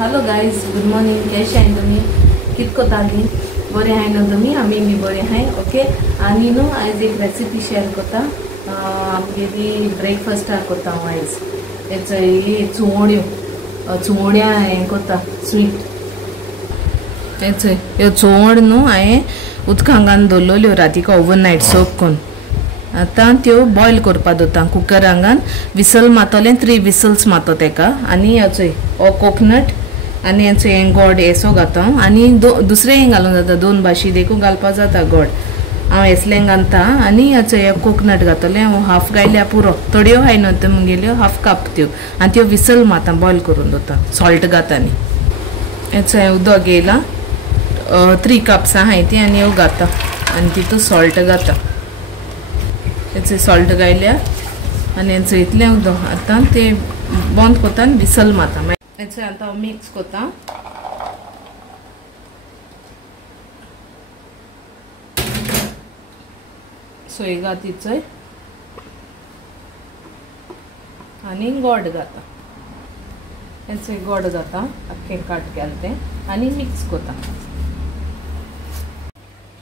Hello guys, good morning. कशे आहे तुम्ही? कित कोताली? बरे आहे ना तुम्ही? आम्ही बी बरे आहे. ओके. आणि न्हू आयज एक रेसिपी शेअर करता. आमगेली ब्रेकफास्ट करता हांव आयज. हेच चुवोड्या हें करता स्वीट. हेच ह्यो चुवोड न्हू हांवें उदकांत घालून दवरलेल्यो रातीक ओवरनायट सोक करून. आतां त्यो बॉयल करपा दवरता कुकरांत घालून. विसल मारतलें 3 विसल्स मारता तेका. आनी हेचो हो कोकोनट आनी हेचो हें गोड हेसो घालता आनी दुसरें हें घालूंक जाता. 2 भाशी देखून घालपा जाता गोड. हांव हेसलें घालता आनी हेचो हे कोकोनट घातलें. हांव हाफ गायल्या पुरो. थोड्यो हाय न्हू त्यो मुगेल्यो हाफ काप त्यो आनी त्यो विसल मारता बॉयल करून दवरता. सॉल्ट घाता आनी हेचो हें उदक येयला 3 कप्स आहाय ती आनी ह्यो घाता आनी तितून सॉल्ट घाता. हेचो सॉल्ट घायल्या आनी हेचो इतलें उदक आतां तें बंद करता आनी विसल मारता. हेचो आतां हांव मिक्स करता. सोय घातीचोय आनी गोड घाता. हेचो गोड घाता आख्खें काट केलें तें आनी मिक्स करता.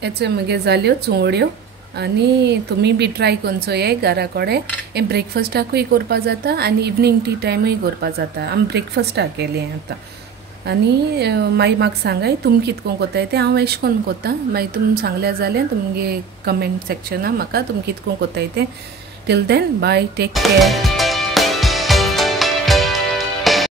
हेचो मगे जाल्यो चुवोड्यो आनी तुमी बी ट्राय करून चोय घरा कडेन. हें ब्रेकफास्टाकूय करपा जाता आनी इवनिंग टी टायमूय करपा जाता. आमी ब्रेकफास्टाक केलें आतां. आनी मागीर म्हाका सांगाय तुमी कितको कोत्ताय तें. हांव एश कोन्न कोत्ता. मागीर तुमी सांगलें जाल्यार तुमगे कमेंट सेक्शनां म्हाका तुमी कितको कोत्ताय तें. Till then bye, take care.